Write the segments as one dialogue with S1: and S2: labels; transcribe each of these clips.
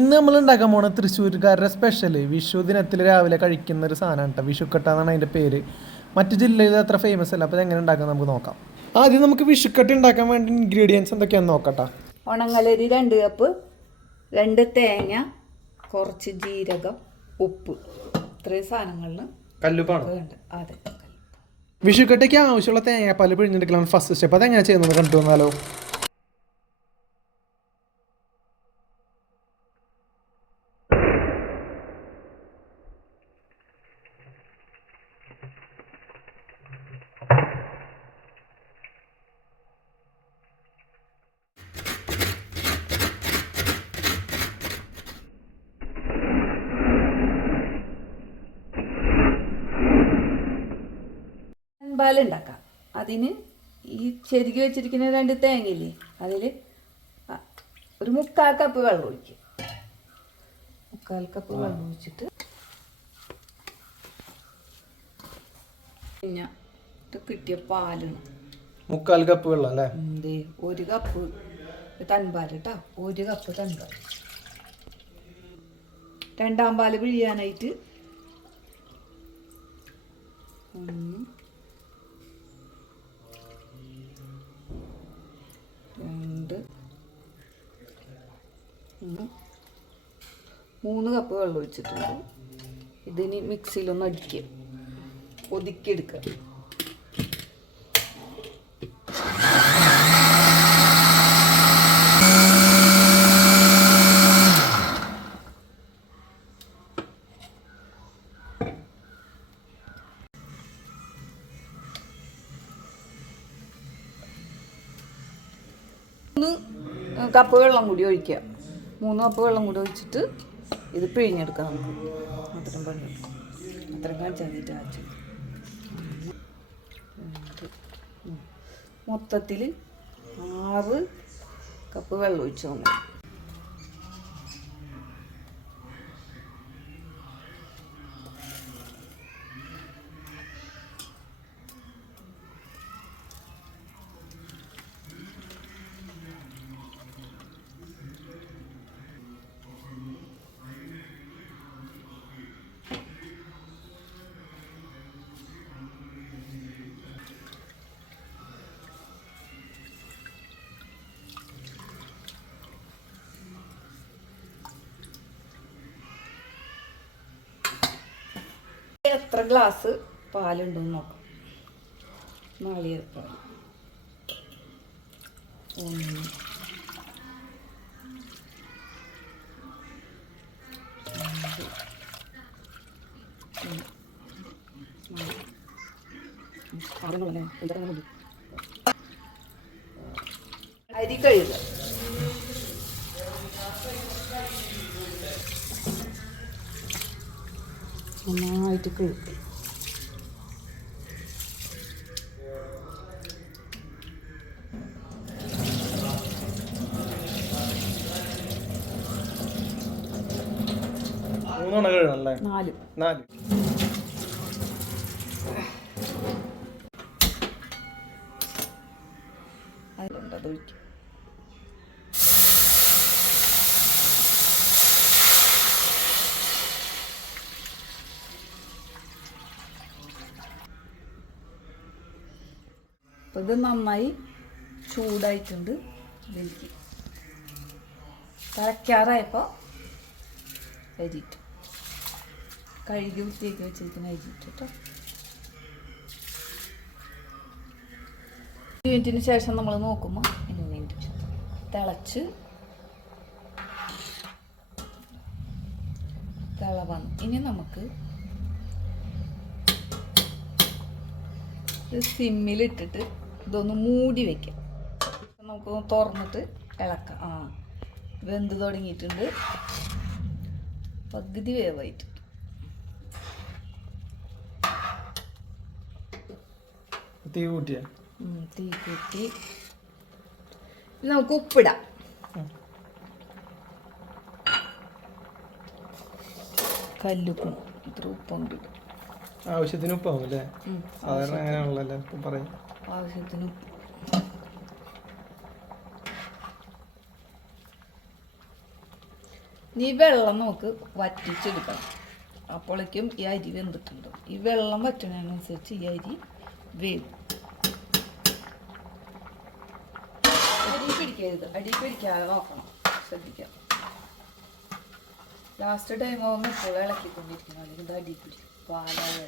S1: ഇന്ന് നമ്മൾ ഉണ്ടാക്കാൻ പോണ തൃശ്ശൂർക്കാരുടെ സ്പെഷ്യൽ വിഷു ദിനത്തിൽ രാവിലെ കഴിക്കുന്ന ഒരു സാധനമാണ് കേട്ടോ. വിഷുക്കട്ട എന്നാണ് അതിന്റെ പേര്. മറ്റു ജില്ലയിൽ അത്ര ഫേമസ് അല്ല. അപ്പോൾ ഇത് എങ്ങനെ ഉണ്ടാക്കാൻ നമുക്ക് നോക്കാം. ആദ്യം നമുക്ക് വിഷുക്കട്ട ഉണ്ടാക്കാൻ വേണ്ടി ഇൻഗ്രീഡിയൻസ് എന്തൊക്കെയാണെന്ന് നോക്കട്ടെ
S2: ഉണങ്ങലരി രണ്ട് കപ്പ് രണ്ട് തേങ്ങ കുറച്ച് ജീരകം ഉപ്പ്. ഇത്രയും സാധനങ്ങളിൽ
S1: കല്ലുപ്പാണ്?
S2: അതെ
S1: വിഷുക്കട്ടയ്ക്ക് ആവശ്യമുള്ള തേങ്ങാപ്പാൽ പിഴിഞ്ഞെടുക്കലാണ് ഫസ്റ്റ് സ്റ്റെപ്പ് അതെങ്ങനെ ചെയ്യുന്നത് കണ്ടു വന്നാലോ
S2: പാലുണ്ടാക്കാം അതിന് ഈ ചെരുകി വെച്ചിരിക്കുന്ന രണ്ട് തേങ്ങയില്ലേ അതിൽ ഒരു മുക്കാൽ കപ്പ് വെള്ളം ഒഴിക്കും. മുക്കാൽ കപ്പ് വെള്ളം ഒഴിച്ചിട്ട് പിന്നെ ഇത് കിട്ടിയ പാലാണ്.
S1: മുക്കാൽ കപ്പ് വെള്ളം അല്ലേ?
S2: എന്തേ ഒരു കപ്പ് തൻപാൽ കേട്ടോ ഒരു കപ്പ് തൻപാൽ രണ്ടാം പാൽ പിഴിയാനായിട്ട് ഒന്ന് രണ്ട് മൂന്ന് കപ്പ് വെള്ളം ഒഴിച്ചിട്ടുണ്ട്. ഇതിന് മിക്സിയിലൊന്ന് അടിക്കുക ഒതുക്കിയെടുക്കുക കപ്പ് വെള്ളം കൂടി ഒഴിക്കുക മൂന്ന് കപ്പ് വെള്ളം കൂടി ഒഴിച്ചിട്ട് ഇത് പിഴിഞ്ഞെടുക്കാം നമുക്ക്. അത്രയും പണിയെടുക്കും അത്രയും കാണിച്ചാൽ ആച്ചു മൊത്തത്തിൽ ആറ് കപ്പ് വെള്ളം ഒഴിച്ചു നമ്മൾ എത്ര ഗ്ലാസ് പാലുണ്ടെന്ന് നോക്കാം. എന്തൊക്കെ അരി കഴുകുക നന്നായിട്ട് കഴുകുക
S1: മൂന്നെണ്ണ
S2: നാല്.
S1: നാല്
S2: അതിലുണ്ട് അത് ഒഴിക്കും അപ്പം ഇത് നന്നായി ചൂടായിട്ടുണ്ട്. ഇതിലേക്ക് തിളയ്ക്കാറായപ്പോൾ അരിയിട്ടു. കഴുകി വൃത്തിയാക്കി വെച്ചിരിക്കുന്ന അരിയിട്ടു കേട്ടോ മിനിറ്റിന് ശേഷം നമ്മൾ നോക്കുമ്പോൾ ഇനി തിളച്ച് തിളവാണ്. ഇനി നമുക്ക് സിമ്മിലിട്ടിട്ട് ഇതൊന്ന് മൂടി വെക്കാം. നമുക്കൊന്ന് തുറന്നിട്ട് ഇളക്കാം. ആ വെന്ത് തുടങ്ങിയിട്ടുണ്ട്. പകുതി വേവായിട്ട്.
S1: തീ കൂട്ടിയ?
S2: തീ കൂട്ടി. നമുക്ക് ഉപ്പിടാം. കല്ലുപ്പും. ഇത്ര ഉപ്പുണ്ട്
S1: ആവശ്യത്തിന് ഉപ്പാവും അല്ലേ? സാധാരണ അങ്ങനെയാണല്ലോ ഇപ്പം പറയും.
S2: ആവശ്യത്തിന്. ഇനി ഈ വെള്ളം നമുക്ക് വറ്റിച്ചെടുക്കണം. അപ്പോഴേക്കും ഈ അരി വെന്തിട്ടുണ്ട്. ഈ വെള്ളം വറ്റുന്നതിനനുസരിച്ച് ഈ അരി വേവും. അരി പിടിക്കരുത്. അടി പിടിക്കാതെ നോക്കണം. ശ്രദ്ധിക്കാം ലാസ്റ്റ് ടൈം ആവുമ്പോൾ ഇപ്പോൾ ഇളക്കിക്കൊണ്ടിരിക്കണം അല്ലെങ്കിൽ അടി പിടിക്കും പാലായ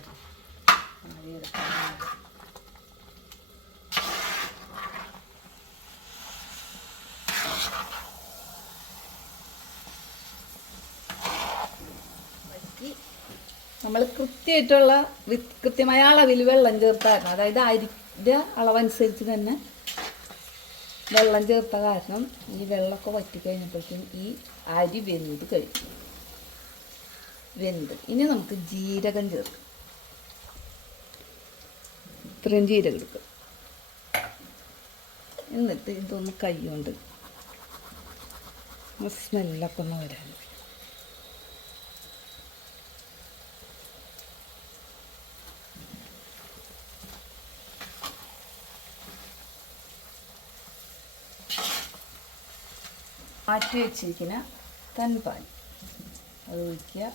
S2: അരി എടുക്കാൻ നമ്മൾ കൃത്യമായിട്ടുള്ള കൃത്യമായ അളവിൽ വെള്ളം ചേർത്ത കാരണം അതായത് അരിന്റെ അളവനുസരിച്ച് തന്നെ വെള്ളം ചേർത്ത കാരണം ഈ വെള്ളമൊക്കെ വറ്റി കഴിഞ്ഞപ്പോഴേക്കും ഈ അരി വെന്ത് കഴിക്കും വെന്ത്. ഇനി നമുക്ക് ജീരകം ചേർക്കാം. ഇത്രയും ജീരകം എടുക്കും. എന്നിട്ട് ഇതൊന്ന് കൈ കൊണ്ട് സ്മെല്ലൊക്കെ ഒന്ന് വരാൻ. മാറ്റി വെച്ചിരിക്കുന്ന തൻപാൽ. അത് ഒഴിക്കുക.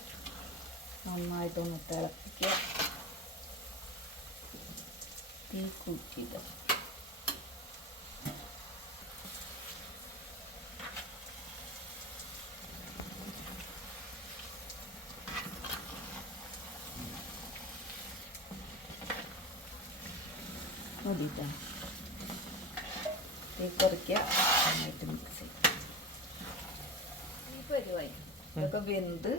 S2: നന്നായിട്ടൊന്ന് തിളപ്പിക്കുക. തീ കൂട്ടിയിട്ട്. മതിട്ടാണ് തീ കുറയ്ക്കുക നന്നായിട്ട് മിക്സ് ചെയ്യുക പരിവായി ഇതൊക്കെ വെന്ത്.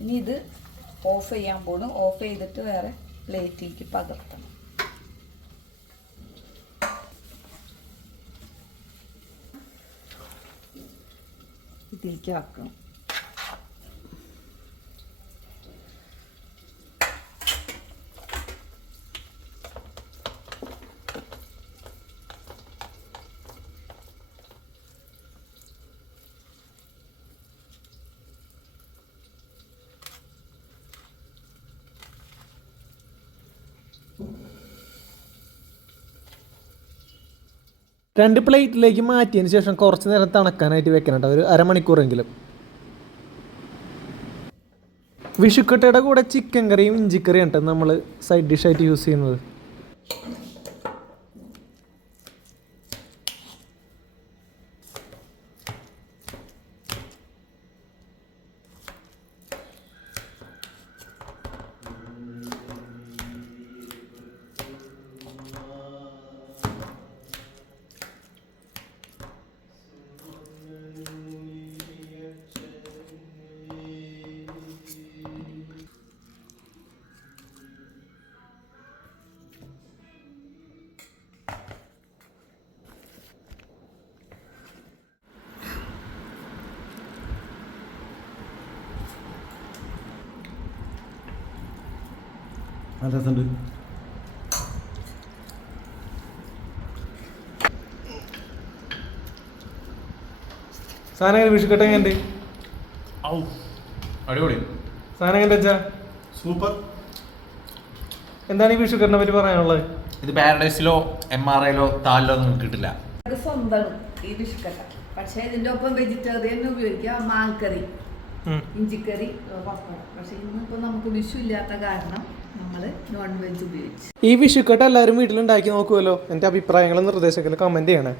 S2: ഇനി ഇത് ഓഫ് ചെയ്യാൻ പോണു. ഓഫ് ചെയ്തിട്ട് വേറെ പ്ലേറ്റിലേക്ക് പകർത്തണം. ഇതിലേക്ക് ആക്കണം
S1: രണ്ട് പ്ലേറ്റിലേക്ക് മാറ്റിയതിന് ശേഷം കുറച്ച് നേരം തണുക്കാനായിട്ട് വെക്കണം കേട്ടോ ഒരു അരമണിക്കൂറെങ്കിലും. വിഷുക്കട്ടയുടെ കൂടെ ചിക്കൻ കറിയും ഇഞ്ചിക്കറിയും കേട്ടോ നമ്മൾ സൈഡ് ഡിഷായിട്ട് യൂസ് ചെയ്യുന്നത്.
S3: നല്ല രസമുണ്ട്.
S1: സാധനം വിഷുക്കട്ട എങ്ങനെ
S3: ഔ അടിപൊളി.
S1: സാധനം എങ്ങനെ വെച്ചാ
S3: സൂപ്പർ.
S1: എന്താണ് ഈ വിഷുക്കട്ടിനെ പറ്റി പറയാനുള്ളത്?
S3: ഇത് പാരഡൈസിലോ എം ആർ ഐയിലോ താലിലോ ഒന്നും കിട്ടില്ല
S2: സ്വന്തമാണ് ഈ വിഷുക്കട്ട പക്ഷേ ഇതിന്റെ ഒപ്പം വെജിറ്റേറിയൻ ഉപയോഗിക്കാം മാൽക്കറി
S1: ഉം.
S2: ഇഞ്ചിക്കറി പപ്പടം. പക്ഷെ ഇന്നിപ്പോ നമുക്ക് വിഷു ഇല്ലാത്ത കാരണം നോൺ
S1: ഈ വിഷുക്കട്ട് എല്ലാവരും വീട്ടിലുണ്ടാക്കി നോക്കുമല്ലോ എന്റെ അഭിപ്രായങ്ങളും നിർദ്ദേശങ്ങളും കമന്റ് ചെയ്യണേ.